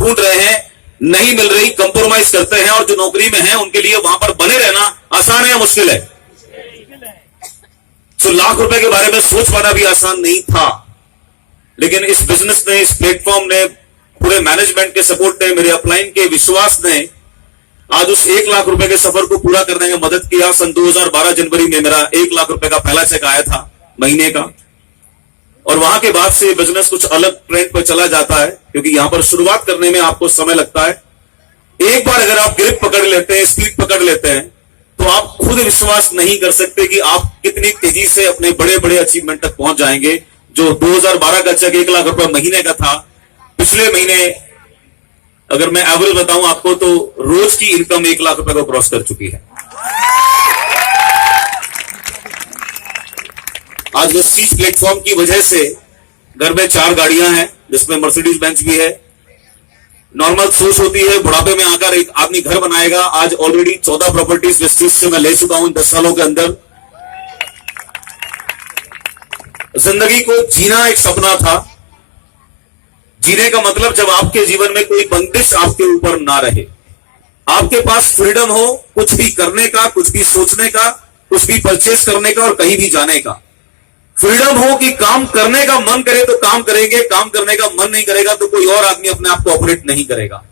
ढूंढ रहे हैं, नहीं मिल रही, कंप्रोमाइज करते हैं, और जो नौकरी में हैं उनके लिए वहां पर बने रहना आसान है या मुश्किल है? तो लाख रुपए के बारे में सोच पाना भी आसान नहीं था, लेकिन इस बिजनेस ने, इस प्लेटफॉर्म ने, पूरे मैनेजमेंट के सपोर्ट ने, मेरे अपलाइन के विश्वास ने आज उस 1 लाख रुपए के सफर को पूरा करने में मदद किया। सन 2012 जनवरी में मेरा 1 लाख रुपए का पहला चेक आया था महीने का, और वहां के बाद से बिजनेस कुछ अलग ट्रेंड पर चला जाता है, क्योंकि यहां पर शुरुआत करने में आपको समय लगता है। एक बार अगर आप ग्रिप पकड़ लेते हैं, स्पीड पकड़ लेते हैं, तो आप खुद विश्वास नहीं कर सकते कि आप कितनी तेजी से अपने बड़े बड़े अचीवमेंट तक पहुंच जाएंगे। जो 2012 का चेक 1 लाख रुपए महीने का था, पिछले महीने अगर मैं एवरेज बताऊं आपको तो रोज की इनकम 1 लाख रुपए को क्रॉस कर चुकी है। आज वेस्टीज प्लेटफॉर्म की वजह से घर में 4 गाड़ियां हैं, जिसमें मर्सिडीज बेंच भी है। नॉर्मल सोच होती है बुढ़ापे में आकर एक आदमी घर बनाएगा। आज ऑलरेडी 14 प्रॉपर्टीज वेस्टीज से मैं ले चुका हूं 10 सालों के अंदर। जिंदगी को जीना एक सपना था। जीने का मतलब जब आपके जीवन में कोई बंदिश आपके ऊपर ना रहे, आपके पास फ्रीडम हो कुछ भी करने का, कुछ भी सोचने का, कुछ भी परचेस करने का और कहीं भी जाने का। फ्रीडम हो कि काम करने का मन करे तो काम करेंगे, काम करने का मन नहीं करेगा तो कोई और आदमी अपने आप को ऑपरेट नहीं करेगा।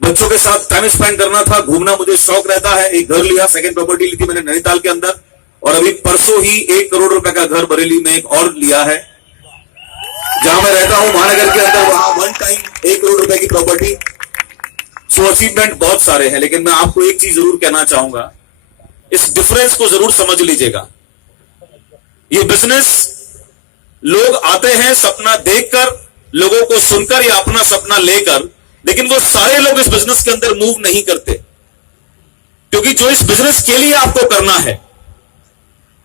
बच्चों के साथ टाइम स्पेंड करना था, घूमना मुझे शौक रहता है। एक घर लिया, सेकंड प्रॉपर्टी ली थी मैंने नैनीताल के अंदर, और अभी परसों ही 1 करोड़ रुपए का घर बरेली में एक और लिया है। जहां मैं रहता हूं महानगर के अंदर, वहां वन टाइम 1 करोड़ रुपए की प्रॉपर्टी। सो अचीवमेंट बहुत सारे हैं, लेकिन मैं आपको एक चीज जरूर कहना चाहूंगा, इस डिफरेंस को जरूर समझ लीजिएगा। ये बिजनेस लोग आते हैं सपना देखकर, लोगों को सुनकर या अपना सपना लेकर, लेकिन वो सारे लोग इस बिजनेस के अंदर मूव नहीं करते, क्योंकि जो इस बिजनेस के लिए आपको करना है,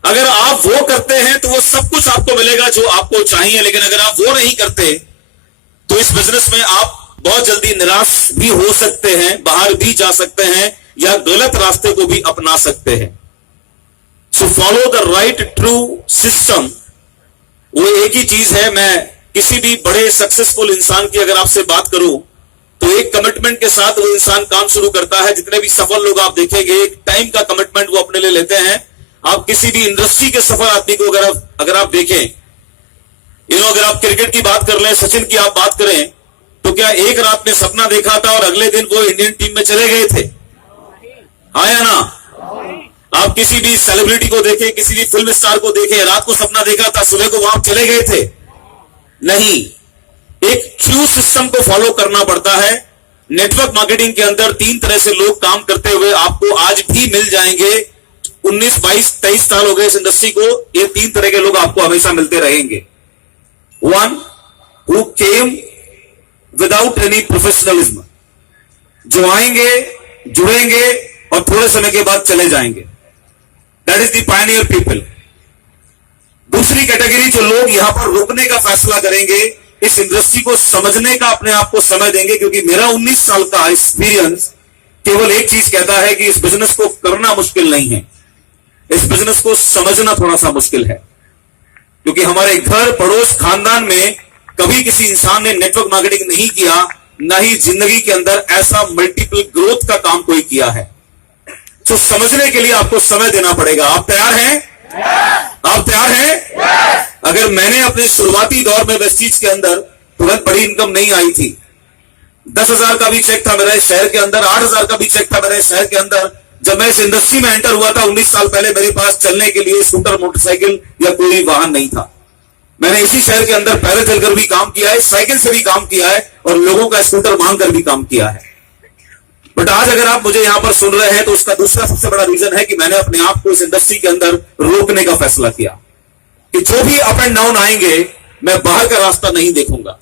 अगर आप वो करते हैं तो वो सब कुछ आपको मिलेगा जो आपको चाहिए। लेकिन अगर आप वो नहीं करते तो इस बिजनेस में आप बहुत जल्दी निराश भी हो सकते हैं, बाहर भी जा सकते हैं, या गलत रास्ते को भी अपना सकते हैं। So follow the right true system. वो एक ही चीज है। मैं किसी भी बड़े सक्सेसफुल इंसान की अगर आपसे बात करूं तो एक कमिटमेंट के साथ वो इंसान काम शुरू करता है। जितने भी सफल लोग आप देखेंगे, एक टाइम का कमिटमेंट वो अपने लिए लेते हैं। आप किसी भी इंडस्ट्री के सफल आदमी को अगर आप देखें, अगर आप क्रिकेट की बात कर लें, सचिन की आप बात करें, तो क्या एक रात में सपना देखा था और अगले दिन वो इंडियन टीम में चले गए थे? हाँ या ना? आप किसी भी सेलिब्रिटी को देखें, किसी भी फिल्म स्टार को देखें, रात को सपना देखा था, सुबह को वहां चले गए थे? नहीं। एक ट्रू सिस्टम को फॉलो करना पड़ता है। नेटवर्क मार्केटिंग के अंदर 3 तरह से लोग काम करते हुए आपको आज भी मिल जाएंगे। 19, 22, 23 साल हो गए इस इंडस्ट्री को, ये 3 तरह के लोग आपको हमेशा मिलते रहेंगे। 1 who came without any professionalism, जो आएंगे, जुड़ेंगे और थोड़े समय के बाद चले जाएंगे। That is the Pioneer people. दूसरी कैटेगरी, जो लोग यहां पर रुकने का फैसला करेंगे, इस इंडस्ट्री को समझने का अपने आप को समय देंगे, क्योंकि मेरा 19 साल का एक्सपीरियंस केवल एक चीज कहता है कि इस बिजनेस को करना मुश्किल नहीं है, इस बिजनेस को समझना थोड़ा सा मुश्किल है। क्योंकि हमारे घर, पड़ोस, खानदान में कभी किसी इंसान ने नेटवर्क मार्केटिंग नहीं किया, ना ही जिंदगी के अंदर ऐसा मल्टीपल ग्रोथ का काम कोई किया है। तो समझने के लिए आपको समय देना पड़ेगा। आप तैयार हैं? आप तैयार हैं? अगर मैंने अपने शुरुआती दौर में वेस्टीज के अंदर तुरंत बड़ी इनकम नहीं आई थी। 10,000 का भी चेक था मेरे शहर के अंदर, 8,000 का भी चेक था मेरे शहर के अंदर। जब मैं इस इंडस्ट्री में एंटर हुआ था 19 साल पहले, मेरे पास चलने के लिए स्कूटर, मोटरसाइकिल या कोई वाहन नहीं था। मैंने इसी शहर के अंदर पैदल चलकर भी काम किया है, साइकिल से भी काम किया है, और लोगों का स्कूटर मांगकर भी काम किया है। बट आज अगर आप मुझे यहां पर सुन रहे हैं तो उसका दूसरा सबसे बड़ा रीजन है कि मैंने अपने आप को इस इंडस्ट्री के अंदर रोकने का फैसला किया कि जो भी अप एंड डाउन आएंगे, मैं बाहर का रास्ता नहीं देखूंगा।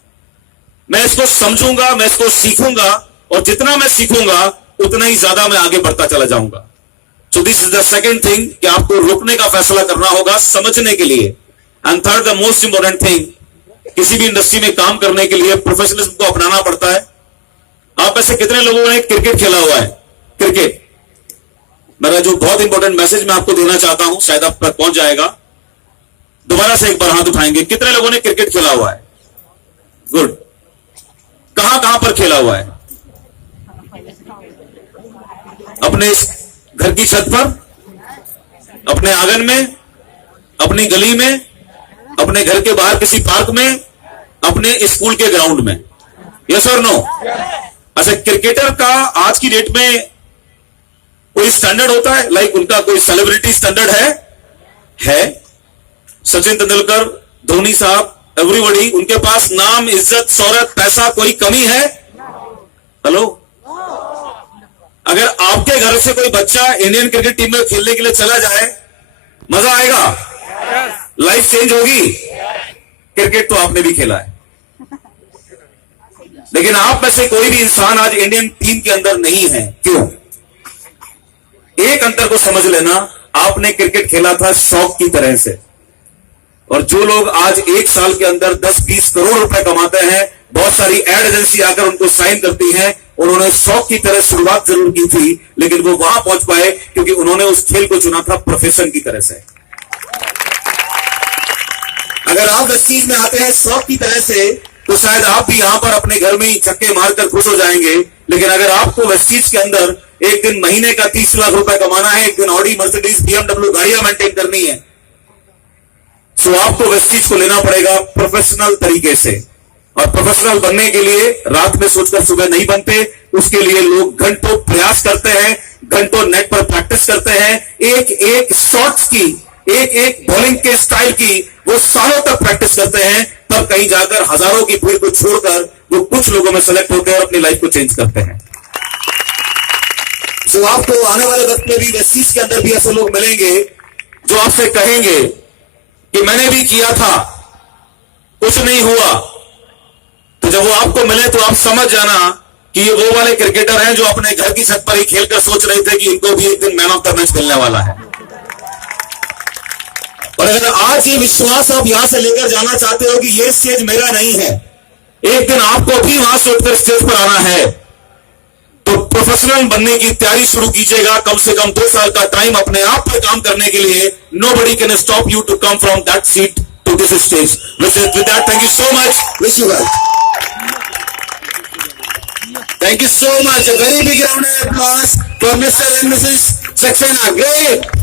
मैं इसको समझूंगा, मैं इसको सीखूंगा, और जितना मैं सीखूंगा उतना ही ज्यादा मैं आगे बढ़ता चला जाऊंगा। So this is the second thing कि आपको रुकने का फैसला करना होगा समझने के लिए। And third, the most important thing, किसी भी इंडस्ट्री में काम करने के लिए प्रोफेशनलिज्म को अपनाना पड़ता है। आप ऐसे कितने लोगों ने क्रिकेट खेला हुआ है? क्रिकेट, मेरा जो बहुत इंपॉर्टेंट मैसेज मैं आपको देना चाहता हूं, शायद आप तक पहुंच जाएगा। दोबारा से एक बार हाथ उठाएंगे, कितने लोगों ने क्रिकेट खेला हुआ है? गुड। कहां कहां पर खेला हुआ है? अपने घर की छत पर, अपने आंगन में, अपनी गली में, अपने घर के बाहर किसी पार्क में, अपने स्कूल के ग्राउंड में। यस और नो? अच्छा, क्रिकेटर का आज की डेट में कोई स्टैंडर्ड होता है? लाइक उनका कोई सेलिब्रिटी स्टैंडर्ड है? सचिन तेंदुलकर, धोनी साहब, एवरीबॉडी, उनके पास नाम, इज्जत, शोहरत, पैसा, कोई कमी है? हेलो? अगर आपके घर से कोई बच्चा इंडियन क्रिकेट टीम में खेलने के लिए चला जाए, मजा आएगा? लाइफ चेंज होगी? क्रिकेट तो आपने भी खेला है, लेकिन आप में से कोई भी इंसान आज इंडियन टीम के अंदर नहीं है। क्यों? एक अंतर को समझ लेना, आपने क्रिकेट खेला था शौक की तरह से, और जो लोग आज एक साल के अंदर 10-20 करोड़ रुपए कमाते हैं, बहुत सारी एड एजेंसी आकर उनको साइन करती है, उन्होंने शौक की तरह शुरुआत जरूर की थी, लेकिन वो वहां पहुंच पाए क्योंकि उन्होंने उस खेल को चुना था प्रोफेशन की तरह से। अगर आप इस चीज में आते हैं शौक की तरह से, तो शायद आप भी यहां पर अपने घर में ही छक्के मारकर खुश हो जाएंगे। लेकिन अगर आपको वेस्ट चीज के अंदर एक दिन महीने का 30 लाख रुपए कमाना है, एक दिन ऑडी, मर्सिडीज, BMW गाड़ियां मेंटेन करनी है, तो आपको वेस्ट चीज को लेना पड़ेगा प्रोफेशनल तरीके से। और प्रोफेशनल बनने के लिए रात में सोचकर सुबह नहीं बनते, उसके लिए लोग घंटों प्रयास करते हैं, घंटों नेट पर प्रैक्टिस करते हैं, एक एक शॉट्स की, एक एक बॉलिंग के स्टाइल की वो सालों तक प्रैक्टिस करते हैं, तब कहीं जाकर हजारों की भीड़ को छोड़कर वो कुछ लोगों में सेलेक्ट होते हैं और अपनी लाइफ को चेंज करते हैं। तो आपको आने वाले वक्त में भी वेस्ट चीज के अंदर भी ऐसे लोग मिलेंगे जो आपसे कहेंगे कि मैंने भी किया था, कुछ नहीं हुआ। तो जब वो आपको मिले तो आप समझ जाना कि ये वो वाले क्रिकेटर हैं जो अपने घर की छत पर ही खेलकर सोच रहे थे कि इनको भी एक दिन मैन ऑफ द मैच मिलने वाला है। और अगर आज ये विश्वास आप यहां से लेकर जाना चाहते हो कि ये स्टेज मेरा नहीं है, एक दिन आपको भी वहां से उठकर स्टेज पर आना है, तो प्रोफेशनल बनने की तैयारी शुरू कीजिएगा। कम से कम 2 साल का टाइम अपने आप पर काम करने के लिए। Nobody can stop you to come from that seat to this stage. With that, thank you so much. Wish you well. Thank you so much. A very big round of applause for Mr. and Mrs. Saxena. Great.